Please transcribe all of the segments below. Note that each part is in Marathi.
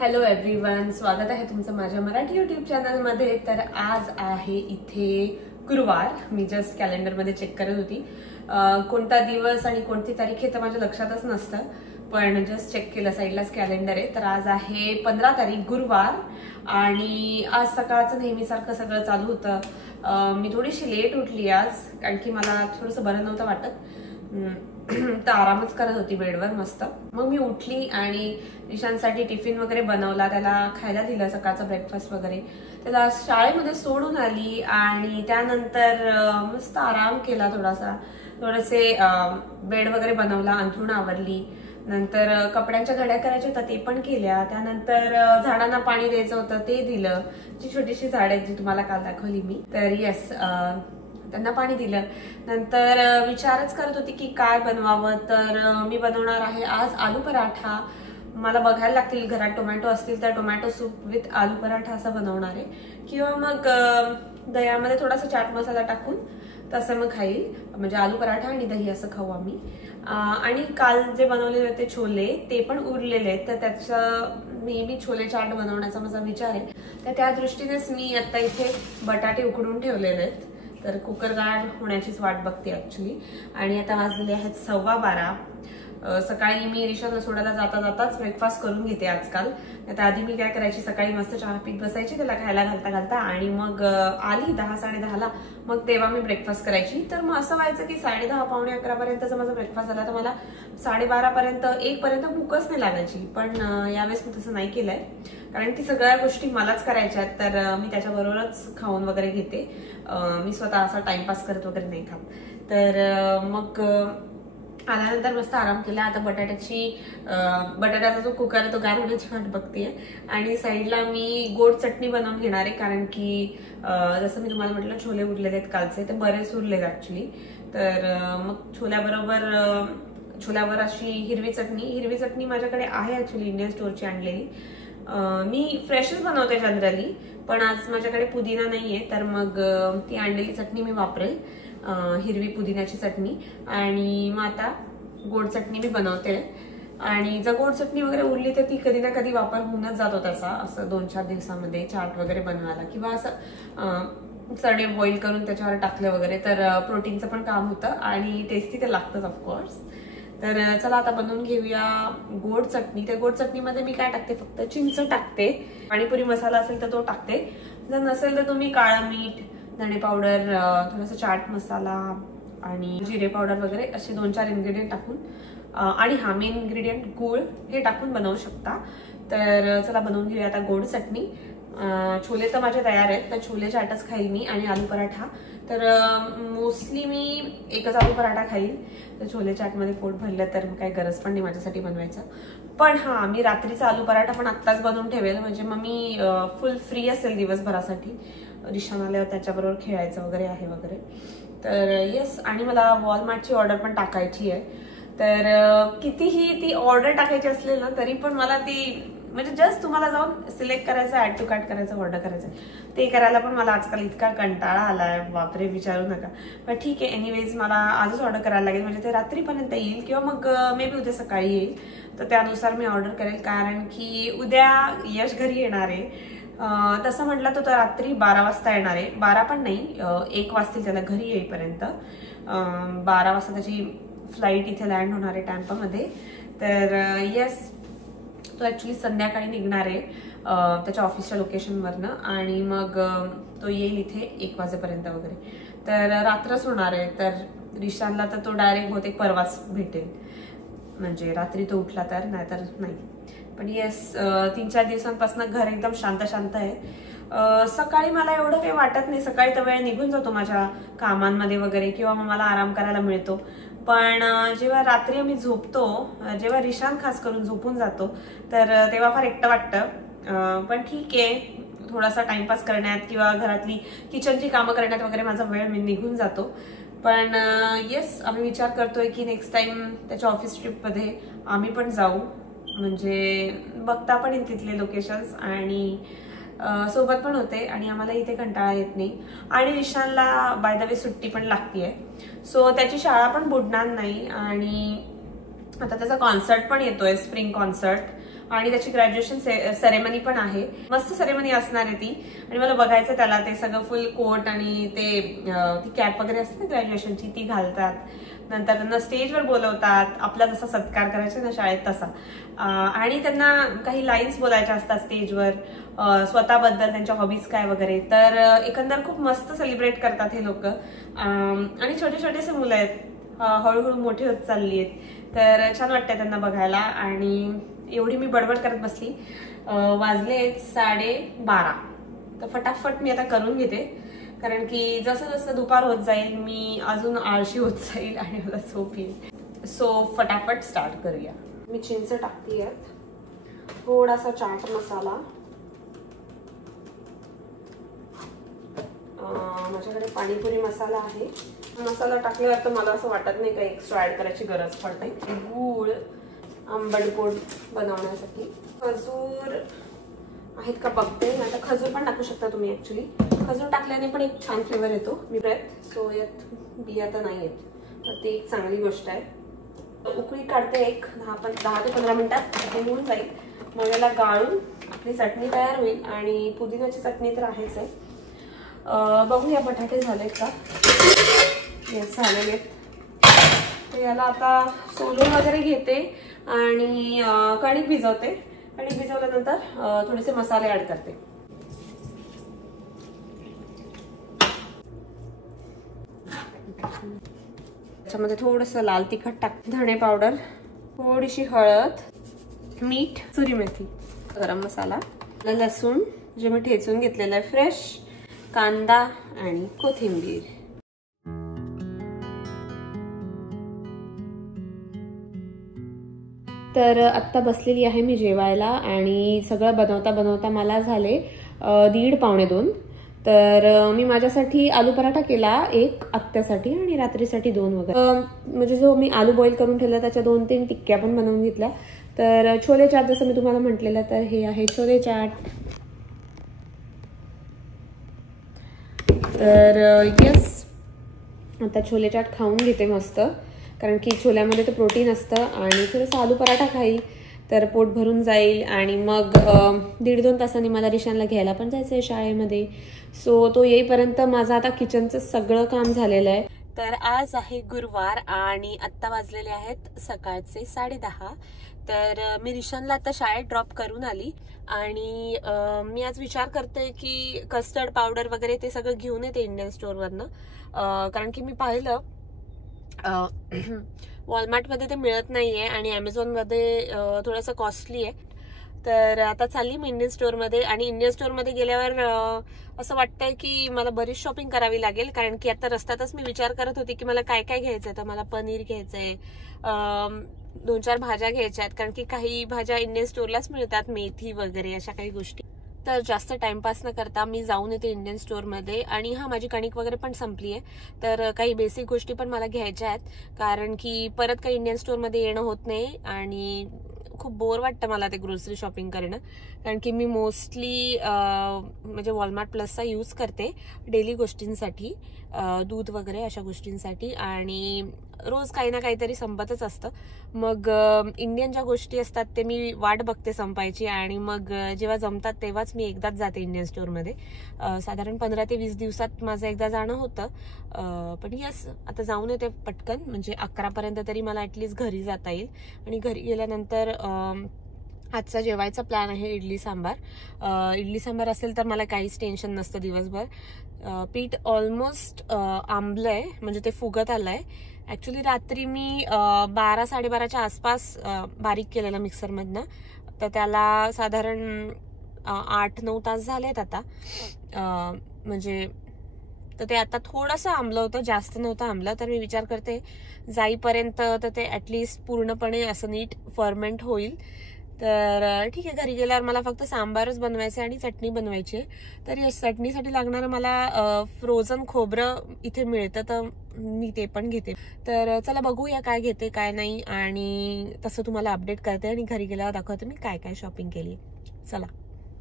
हॅलो एव्हरीवन, स्वागत आहे तुमचं माझ्या मराठी यूट्यूब चॅनलमध्ये। तर आज आहे इथे गुरुवार। मी जस्ट कॅलेंडरमध्ये चेक करत होती कोणता दिवस आणि कोणती तारीख आहे तर माझ्या लक्षातच नसतं, पण जस्ट चेक केलं, साईडलाच कॅलेंडर आहे। तर आज आहे 15 तारीख गुरुवार आणि आज सकाळचं नेहमीसारखं सगळं चालू होतं। मी थोडीशी लेट उठली आज, कारण की मला थोडंसं बरं नव्हतं वाटत, तर आरामच करत होती बेडवर मस्त। मग मी उठली आणि निशांसाठी टिफिन वगैरे बनवला, त्याला खायला दिलं, सकाळचा ब्रेकफास्ट वगैरे त्याला शाळेमध्ये सोडून आली आणि त्यानंतर मस्त आराम केला, थोडेसे बेड वगैरे बनवला, अंथरुण आवरली, नंतर कपड्यांच्या घड्या करायच्या होत्या ते पण केल्या, त्यानंतर झाडांना पाणी द्यायचं होतं ते दिलं। जी छोटीशी झाड आहेत जी तुम्हाला काल दाखवली मी, तर येस त्यांना पाणी दिलं। नंतर विचारच करत होती की काय बनवावं, तर मी बनवणार आहे आज आलू पराठा। मला बघायला लागतील, घरात टोमॅटो असतील तर टोमॅटो सूप विथ आलू पराठा असं बनवणार आहे, किंवा मग दह्यामध्ये थोडासा चाट मसाला टाकून तसं मग खाईल, म्हणजे आलू पराठा आणि दही असं खाऊ आम्ही। आणि काल जे बनवलेले होते छोले ते पण उरलेले आहेत, तर त्याचं नेहमी छोले चाट बनवण्याचा माझा विचार आहे, तर त्या दृष्टीनेच मी आता इथे बटाटे उकडून ठेवलेले आहेत। तर कुकर गार होण्याचीच वाट बघते ऍक्च्युली। आणि आता वाजलेले आहेत 12:15। सकाळी मी रिशाला सोडायला जाता जाताच ब्रेकफास्ट करून घेते आजकाल। आता आधी मी काय करायची, सकाळी मस्त चहा पीत बसायची त्याला खायला घालता घालता, आणि मग आली 10-10:30ला, मग तेव्हा मी ब्रेकफास्ट करायची। तर मग असं व्हायचं की 10:30 पावणे 11 पर्यंतचा माझा ब्रेकफास्ट झाला तर मला 12:30 पर्यंत 1 पर्यंत भूकच नाही लागायची। पण यावेळेस मी तसं नाही केलंय, कारण की सगळ्या गोष्टी मलाच करायच्या आहेत, तर मी त्याच्याबरोबरच खाऊन वगैरे घेते। मी स्वतः असा टाइमपास करत वगैरे नाही खात। तर मग आल्यानंतर मस्त आराम केला। आता बटाट्याचा जो कुकर आहे तो गार होण्याची वाट बघतेय, आणि साईडला मी गोड चटणी बनवून घेणार आहे, कारण की जसं मी तुम्हाला म्हटलं छोले उरलेले आहेत कालचे, ते बरेच उरलेत ऍक्च्युली। तर मग छोल्यावर अशी हिरवी चटणी माझ्याकडे आहे ऍक्च्युली, इंडियन स्टोअरची आणलेली। मी फ्रेशच बनवते जनरली, पण आज माझ्याकडे पुदिना नाहीये, तर मग ती आणलेली चटणी मी वापरेल, हिरवी पुदिन्याची चटणी। आणि मग आता गोड चटणी मी बनवते, आणि जर गोड चटणी वगैरे उरली तर ती कधी ना कधी वापर होऊनच जातो त्याचा, असं 2-4 दिवसामध्ये चाट वगैरे बनवायला, किंवा असं चणे बॉईल करून त्याच्यावर टाकलं वगैरे, तर प्रोटीनचं पण काम होतं आणि टेस्टी तर लागतंच ऑफकोर्स। तर चला आता बनवून घेऊया गोड चटणी। त्या गोड चटणीमध्ये मी काय टाकते, फक्त चिंच टाकते, पाणीपुरी मसाला असेल तर तो टाकते, जर नसेल तर तुम्ही काळं मीठ, धणे पावडर, थोडासा चाट मसाला आणि जिरे पावडर वगैरे असे 2-4 इन्ग्रेडियंट टाकून, आणि हा मेन इन्ग्रेडियंट गूळ, हे टाकून बनवू शकता। तर चला बनवून घेऊया आता गोड चटणी। छोले तर माझे तयार आहेत, तर छोले चाटच खाईल मी, आणि आलू पराठा तर मोस्टली मी एकच आलू पराठा खाईल, तर छोले चाटमध्ये पोट भरलं तर काही गरज पण नाही माझ्यासाठी बनवायचं। पण हा, मी रात्रीचा आलू पराठा पण आत्ताच बनवून ठेवेल, म्हणजे मग मी फुल फ्री असेल दिवसभरासाठी, रिशान आल्यावर त्याच्याबरोबर खेळायचं वगैरे आहे वगैरे। तर येस, आणि मला वॉलमार्टची ऑर्डर पण टाकायची आहे, तर कितीही ती ऑर्डर टाकायची असलेल ना तरी पण मला ती, म्हणजे जस्ट तुम्हाला जाऊन सिलेक्ट करायचं, ऍड टू कार्ट करायचं, ऑर्डर करायचं, ते करायला पण मला आजकाल इतका कंटाळा आलाय, बापरे विचारू नका। पण ठीक आहे, एनिवेज मला आजच ऑर्डर करायला लागेल, म्हणजे ते रात्रीपर्यंत येईल, किंवा मग मे बी उद्या सकाळी येईल, तर त्यानुसार मी ऑर्डर करेल, कारण की उद्या यश घरी येणार आहे। तसं म्हटलं तर रात्री 12 वाजता येणार आहे, 12 पण नाही, 1 वाजतील त्याला घरी येईपर्यंत। 12 वाजता त्याची फ्लाईट इथे लँड होणार आहे टॅम्पामध्ये। तर येस, तो ऍक्च्युली संध्याकाळी निघणार आहे त्याच्या ऑफिसच्या लोकेशनवरनं, आणि मग तो येईल इथे 1 वाजेपर्यंत वगैरे, तर रात्रच होणार आहे। तर रिशानला तर तो डायरेक्ट बहुतेक परवाच भेटेल, म्हणजे रात्री तो उठला तर, नाहीतर नाही। पण येस, 3-4 दिवसांपासून घर एकदम शांत आहे। सकाळी मला एवढं काही वाटत नाही, सकाळी तर वेळ निघून जातो माझ्या कामांमध्ये वगैरे, किंवा मग मला आराम करायला मिळतो। पण जेव्हा रात्री आम्ही झोपतो, जेव्हा रिशान खास करून झोपून जातो, तर तेव्हा फार एकटं वाटतं। पण ठीक आहे, थोडासा टाइमपास करण्यात किंवा घरातली किचनची कामं करण्यात वगैरे माझा वेळ निघून जातो। पण येस, आम्ही विचार करतोय की नेक्स्ट टाइम त्याच्या ऑफिस ट्रिपमध्ये आम्ही पण जाऊ, म्हणजे बघता पण येईल तिथले लोकेशन्स, आणि सोबत पण होते, आणि आम्हाला इथे कंटाळा येत नाही। आणि रिशानला बाय द वे सुट्टी पण लागतीये, सो त्याची शाळा पण बुडणार नाही। आणि आता त्याचा कॉन्सर्ट पण येतोय, स्प्रिंग कॉन्सर्ट, आणि त्याची ग्रॅज्युएशन सेरेमनी पण आहे. मस्त सेरेमनी असणार आहे ती आणि मला बघायचं त्याला. ते सगळं फुल कोट आणि ते ती कॅप वगैरे असते ना ग्रॅज्युएशनची ती घालतात. नंतर त्यांना स्टेजवर बोलवतात, आपला जसा सत्कार करायचा ना शाळेत तसा. आणि त्यांना काही लाईन्स बोलायच्या असतात स्टेजवर स्वतःबद्दल, त्यांच्या हॉबीज काय वगैरे. तर एकंदर खूप मस्त सेलिब्रेट करतात हे लोक. आणि छोटे छोटेसे मुलं आहेत, हळूहळू मोठे होत चालली आहेत. तर छान वाटतंय त्यांना बघायला. आणि एवढी मी बडबड करत बसली. वाजले 12:30. तर फटाफट मी आता करून घेते, कारण की जसं जसं दुपार होत जाईल मी अजून आळशी होत जाईल आणि मला झोप येईल. सो फटाफट स्टार्ट करूया. मी चिंच टाकते, थोडासा चाट मसाला, माझ्याकडे पाणीपुरी मसाला आहे. मसाला टाकल्यावर तर मला असं वाटत नाही काही एक्स्ट्रा ऍड करायची गरज पडते. गूळ आंबट गोड बनवण्यासाठी. खजूर आहेत का बघते, नाही तर खजूर पण टाकू शकता तुम्ही. ऍक्च्युली खजूर टाकल्याने पण एक छान फ्लेवर येतो. मी सो यात बिया तर नाही आहेत, तर ती एक चांगली गोष्ट आहे. उकळी काढते एक 10 ते 15 मिनिटात हे होऊन जाईल. मग याला गाळून आपली चटणी तयार होईल. आणि पुदिन्याची चटणी तर आहेच आहे. बघूया बटाटे झालेत का. येस झालेले आहेत. तर याला आता सोलून वगैरे घेते आणि कणिक भिजवते. कणिक भिजवल्यानंतर थोडेसे मसाले ऍड करते. त्याच्यामध्ये थोडंसं लाल तिखट टाकते, धणे पावडर, थोडीशी हळद, मीठ, सुरी मेथी, गरम मसाला, लसूण जे मी ठेचून घेतलेलं आहे फ्रेश, कांदा आणि कोथिंबीर. तर आत्ता बसलेली आहे मी जेवायला आणि सगळं बनवता बनवता मला झाले 1:30-1:45. तर मी माझ्यासाठी आलू पराठा केला एक, आत्यासाठी, आणि रात्रीसाठी 2 वगैरे. म्हणजे जो मी आलू बॉईल करून ठेवला त्याच्या 2-3 टिक्क्या पण बनवून घेतल्या. तर छोले चाट जसं मी तुम्हाला म्हटलेलं, तर हे आहे छोले चाट. तर यस, आता छोले चाट खाऊन घेते मस्त, कारण की छोल्यामध्ये तर प्रोटीन असतं. आणि थोडंसं आलू पराठा खाईल तर पोट भरून जाईल. आणि मग 1.5-2 तासांनी मला रिशानला घ्यायला पण जायचं आहे शाळेमध्ये. सो तो येईपर्यंत माझं आता किचनचं सगळं काम झालेलं आहे. तर आज आहे गुरुवार आणि आत्ता वाजलेले आहेत सकाळचे 10:30. तर मी रिशानला आता शाळेत ड्रॉप करून आली. आणि मी आज विचार करते की कस्टर्ड पावडर वगैरे ते सगळं घेऊन येते इंडियन स्टोअरवरनं. कारण की मी पाहिलं वॉलमार्टमध्ये ते मिळत नाहीये आणि ॲमेझॉनमध्ये थोडंसं कॉस्टली आहे. तर आता चालली मी इंडियन स्टोअरमध्ये. आणि इंडियन स्टोअरमध्ये गेल्यावर असं वाटतंय की मला बरीच शॉपिंग करावी लागेल, कारण की आता रस्त्यातच मी विचार करत होती की मला काय काय घ्यायचंय. तर मला पनीर घ्यायचंय, 2-4 भाज्या घ्यायच्या आहेत, कारण की काही भाज्या इंडियन स्टोअरलाच मिळतात, मेथी वगैरे अशा काही गोष्टी. तर जास्त टाइमपास न करता मी जाऊन येते इंडियन स्टोअरमध्ये. आणि माझी कणिक वगैरे पण संपली आहे, तर काही बेसिक गोष्टी पण मला घ्यायच्या आहेत, कारण की परत काही इंडियन स्टोअरमध्ये येणं होत नाही. आणि खूप बोर वाटतं मला ते ग्रोसरी शॉपिंग करणं, कारण की मी मोस्टली म्हणजे वॉलमार्ट प्लसचा यूज करते डेली गोष्टींसाठी, दूध वगैरे अशा गोष्टींसाठी. आणि रोज काही ना काहीतरी संपतच असतं. मग इंडियन ज्या गोष्टी असतात ते मी वाट बघते संपायची. आणि मग जेव्हा जमतात तेव्हाच मी एकदाच जाते इंडियन स्टोअरमध्ये. साधारण 15 ते 20 दिवसात माझं एकदा जाणं होतं. पण यस, आता जाऊन येते पटकन, म्हणजे 11पर्यंत तरी मला ॲटलिस्ट घरी जाता येईल. आणि घरी गेल्यानंतर आजचा जेवायचा प्लॅन आहे इडली सांबार. इडली सांबार असेल तर मला काहीच टेन्शन नसतं दिवसभर. पीठ ऑलमोस्ट आंबलंय, म्हणजे ते फुगत आलंय. ॲक्च्युली रात्री मी 12-12:30च्या आसपास बारीक केलेलं मिक्सरमधनं. तर त्याला साधारण 8-9 तास झालेत आता. म्हणजे तर ते आता थोडंसं आंबलं होतं, जास्त नव्हतं आंबलं. तर मी विचार करते जाईपर्यंत तर ते ॲटलिस्ट पूर्णपणे असं नीट फर्मेंट होईल. तर ठीक आहे, घरी गेल्यावर मला फक्त सांबारच बनवायचं आणि चटणी बनवायची आहे. तर या चटणीसाठी लागणारं मला फ्रोझन खोबरं इथे मिळतं, तर मी ते पण घेते. तर चला बघूया काय घेते काय नाही, आणि तसं तुम्हाला अपडेट करते आणि घरी गेल्यावर दाखवते मी काय काय शॉपिंग केली. चला.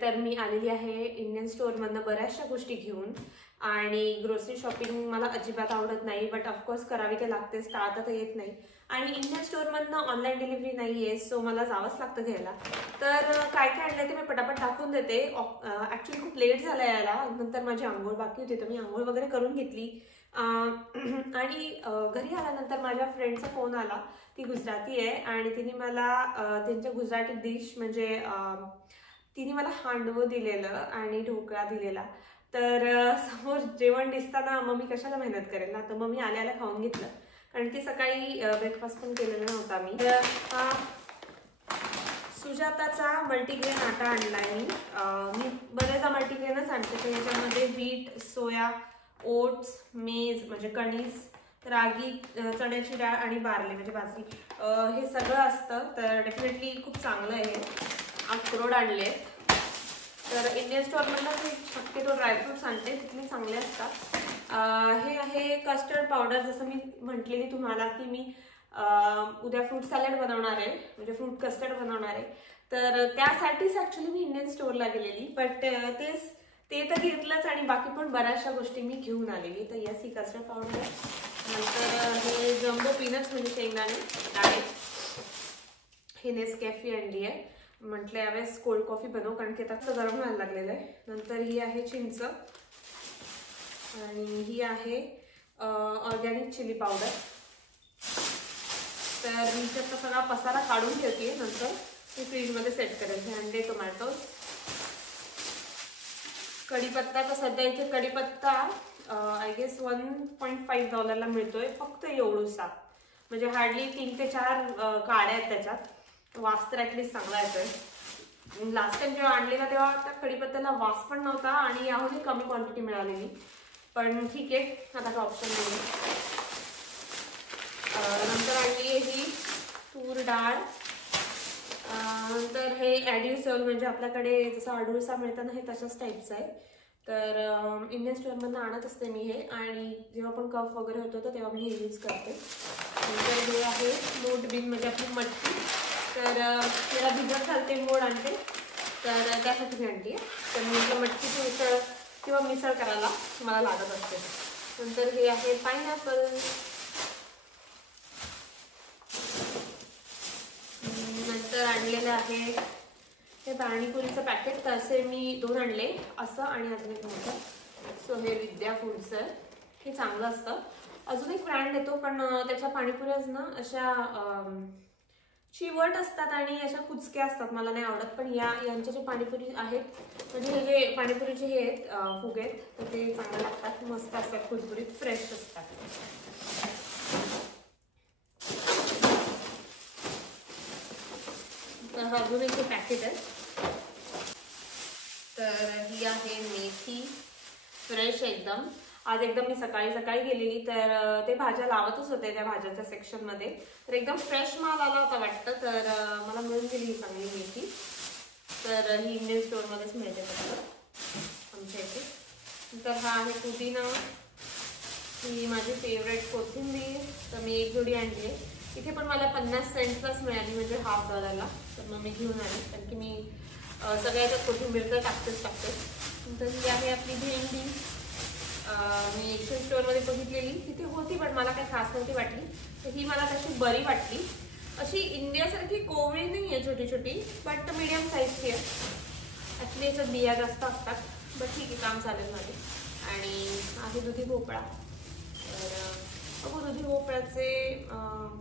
तर मी आलेली आहे इंडियन स्टोअरमधनं बऱ्याचशा गोष्टी घेऊन. आणि ग्रोसरी शॉपिंग मला अजिबात आवडत नाही, बट ऑफकोर्स करावी ते लागतेच, टाळता तर येत नाही. आणि इंडियन स्टोअरमधनं ऑनलाईन डिलिव्हरी नाही आहे, सो मला जावंच लागतं घ्यायला. तर काय काय आणलं ते मी पटापट टाकून देते. ॲक्च्युली खूप लेट झाला यायला, नंतर माझी आंघोळ बाकी होती तर मी आंघोळ वगैरे करून घेतली. आणि घरी आल्यानंतर माझ्या फ्रेंडचा फोन आला. ती गुजराती आहे आणि तिने मला त्यांच्या गुजराती डिश म्हणजे तिने मला हांडवं दिलेलं आणि ढोकळा दिलेला. तर समोर जेवण दिसताना मग मी कशाला मेहनत करेल ना, तर मग मी आल्याला खाऊन घेतलं, कारण ती सकाळी ब्रेकफास्ट पण केलेला नव्हता मी. हा सुजाताचा मल्टीग्रेन आटा आणलाय मी बरेचदा मल्टीग्रेनच आणते. तर याच्यामध्ये व्हीट, सोया, ओट्स, मेज म्हणजे कणीस, रागी, चण्याची डाळ आणि बार्ली म्हणजे बाजरी, हे सगळं असतं. तर डेफिनेटली खूप चांगलं आहे. अक्रोड आणले. तर इंडियन स्टोअरमधनं मी शक्यतो ड्रायफ्रुट्स आणते, तिथले चांगले असतात. हे आहे कस्टर्ड पावडर. जसं मी म्हटलेली तुम्हाला की मी उद्या फ्रूट सॅलड बनवणार आहे, म्हणजे फ्रूट कस्टर्ड बनवणार आहे. तर त्यासाठीच ॲक्च्युली मी इंडियन स्टोअरला गेलेली, बट ते तर घेतलंच आणि बाकी पण बऱ्याचशा गोष्टी मी घेऊन आलेली. तर यस, ही कस्टर्ड पावडर आहे. नंतर हे जम्बो पीनट्स म्हणजे शेंगदाणे डाळे, हे नेसकॅफे आणली आहे. म्हटलं यावेळेस कोल्ड कॉफी बनव, कारण की आता गरम व्हायला लागलेलं आहे. नंतर ही आहे चिंच आणि ही आहे ऑर्गॅनिक चिली पावडर. तर मी त्याचा सगळा पसारा काढून ठेवते, नंतर मी फ्रीजमध्ये सेट करेल. हे अंडे, टोमॅटो, कढीपत्ता. तर सध्या इथे कढीपत्ता आय गेस $1.5 मिळतोय, फक्त एवढूसा, म्हणजे हार्डली 3 ते 4 काड्या आहेत त्याच्यात. वास तर ॲटलीस्ट चांगला येतोय. लास्ट टाइम जेव्हा आणलेला तेव्हा त्या कढीपत्त्याला वास पण नव्हता आणि यामध्ये कमी क्वांटिटी मिळालेली, पण ठीक आहे, आता का ऑप्शन नाही. नंतर आणली आहे ही तूर डाळ. नंतर हे ॲडिसॉल म्हणजे आपल्याकडे जसं अडुळसा मिळतं ना, हे तशाच टाईपचं आहे. तर इंडियन स्टोअरमधनं आणत असते मी हे, आणि जेव्हा पण कफ वगैरे होतो तर तेव्हा मी हे यूज करते. नंतर हे आहे मोठ बीन म्हणजे आपली मटकी. तर त्याला भिजत घालते, मोड आणते, तर त्यासाठी मी आणते. तर मी मटकीची उसळ किंवा मिसळ करायला मला लागत असते. नंतर हे आहे पायनॅपल. नंतर आणलेलं आहे हे पाणीपुरीचं पॅकेट. तर असे मी 2 आणले, असं आणि अजून एक मोठं. सो हे विद्या फूडचं, हे चांगलं असतं. अजून एक ब्रँड येतो, पण त्याच्या पाणीपुऱ्याच ना अशा चिवट असतात आणि अशा कुचक्या असतात, मला नाही आवडत. पण यांच्या जे पाणीपुरी आहेत, म्हणजे हे जे पाणीपुरीचे हे आहेत फुगे आहेत, तर ते चांगले लागतात, मस्त असतात, कुरकुरीत, फ्रेश असतात. तर अजून एक पॅकेट आहे. तर ही आहे मेथी, फ्रेश एकदम. आज एकदम मी सकाळी गेलेली, तर ते भाज्या लावतच होते त्या भाज्याच्या सेक्शनमध्ये, तर एकदम फ्रेश माल आला होता वाटतं, तर मला मिळून गेली ही चांगली मेथी. तर ही इंडियन स्टोअरमध्येच मिळते आमच्या इथे. नंतर हा आहे पुदिना, ही माझी फेवरेट कोथिंबीर. तर मी एक जोडी आणली आहे. इथे पण मला 50 सेंट्सलाच मिळाली, म्हणजे $1/2. तर मग मी घेऊन आली, कारण की मी सगळ्याच्यात कोथिंबीर तर टाकतेच. नंतर ही आहे आपली भेंडी. मी एशियन स्टोअरमध्ये बघितलेली, तिथे होती, पण मला काही खास नव्हती वाटली. तर ही मला तशी बरी वाटली. अशी इंडियासारखी कोवळी नाही आहे, छोटी छोटी, बट मीडियम साईजची आहे. ॲक्च्युली याच्यात बिया जास्त असतात, बट ठीक आहे, काम चालेल माझे. आणि आहे दुधी भोपळा. तर बघू, दुधी भोपळ्याचे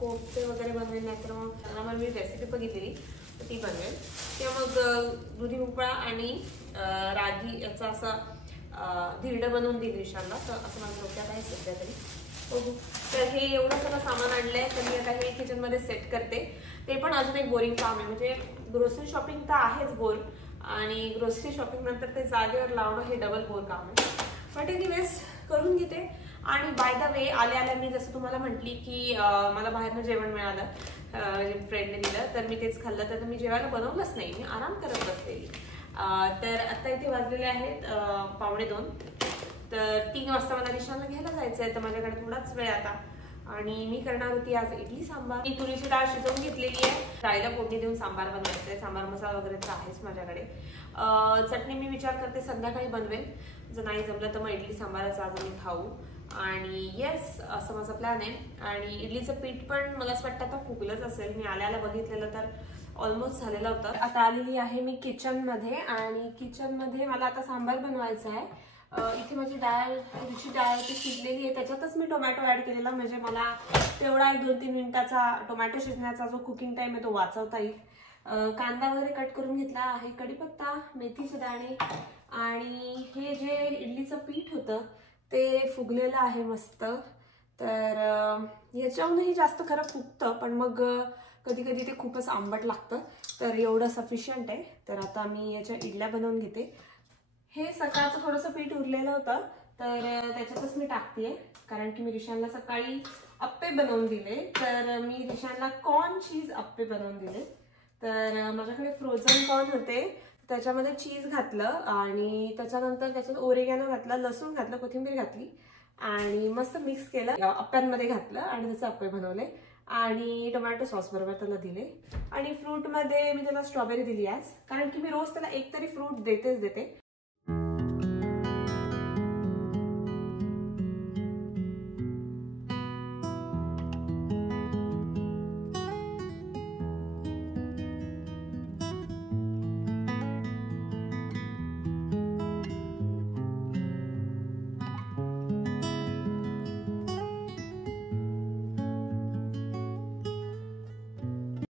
कोफ्ते वगैरे बनवेल, नाहीतर मग मी रेसिपी बघितलेली तर ती बनवेल. किंवा मग दुधी भोपळा आणि रागी याचा असं धिरडं बनवून देईल विशालला. तर असं माझं डोक्यात आहे सध्या तरी, बघू. तर हे एवढं सगळं सामान आणलंय, तर मी आता हे किचनमध्ये सेट करते. ते पण अजून एक बोरिंग काम आहे, म्हणजे ग्रोसरी शॉपिंग तर आहेच बोर, आणि ग्रोसरी शॉपिंग नंतर ते जागेवर लावणं हे डबल बोर काम आहे. बट एनिवेज करून घेते. आणि बाय द वे, आल्या मी जसं तुम्हाला म्हटली की मला बाहेरनं जेवण मिळालं, फ्रेंडने दिलं, तर मी तेच खाल्लं. तर मी जेवायला बनवलंच नाही, मी आराम करत बसलेली. तर आता इथे वाजलेले आहेत 1:45. तर 3 वाजता मला विशालला घ्यायला जायचं आहे, तर माझ्याकडे थोडाच वेळ आता. आणि मी करणार होती आज इडली सांबार. मी तुरीची डाळ शिजवून घेतलेली आहे. डाळीला फोडणी देऊन सांबार बनवायचं आहे. सांबार मसाला वगैरे तर आहेच माझ्याकडे. चटणी मी विचार करते संध्याकाळी बनवेल. जर नाही जमलं तर मग इडली सांबारच आज मी खाऊ. आणि येस, असं माझा प्लॅन आहे. आणि इडलीचं पीठ पण मला असं वाटतं आता फुगलंच असेल. मी आल्याला बघितलेलं तर ऑलमोस्ट झालेलं होतं. आता आलेली आहे मी किचनमध्ये आणि किचनमध्ये मला आता सांबार बनवायचा आहे. इथे माझी तुरीची डाळ ती शिजलेली आहे. त्याच्यातच मी टोमॅटो ऍड केलेला, म्हणजे मला तेवढा 1-2-3 मिनिटाचा टोमॅटो शिजण्याचा जो कुकिंग टाइम आहे तो वाचवता येईल. कांदा वगैरे कट करून घेतला आहे, कढीपत्ता, मेथीचे दाणे आणि हे जे इडलीचं पीठ होतं ते फुगलेलं आहे मस्त. तर याच्याहूनही जास्त खरं फुगतं, पण मग कधी कधी ते खूपच आंबट लागतं. तर एवढं सफिशियंट आहे. तर आता मी याच्या इडल्या बनवून घेते. हे सकाळचं थोडंसं पीठ उरलेलं होतं तर त्याच्यातच मी टाकतेय, कारण की मी रिशानला सकाळी अप्पे बनवून दिले. तर मी रिशानला कॉर्न चीज अप्पे बनवून दिले. तर माझ्याकडे फ्रोझन कॉर्न होते, त्याच्यामध्ये चीज घातलं आणि त्याच्यानंतर त्याच्यात ओरिगॅनो घातला, लसूण घातलं, कोथिंबीर घातली आणि मस्त मिक्स केलं, अप्प्यांमध्ये घातलं आणि त्याचे अप्पे बनवले. आणि टोमॅटो सॉस बरोबर त्याला दिले. आणि फ्रूटमध्ये मी त्याला स्ट्रॉबेरी दिली आज, कारण की मी रोज त्याला एक तरी फ्रूट देते.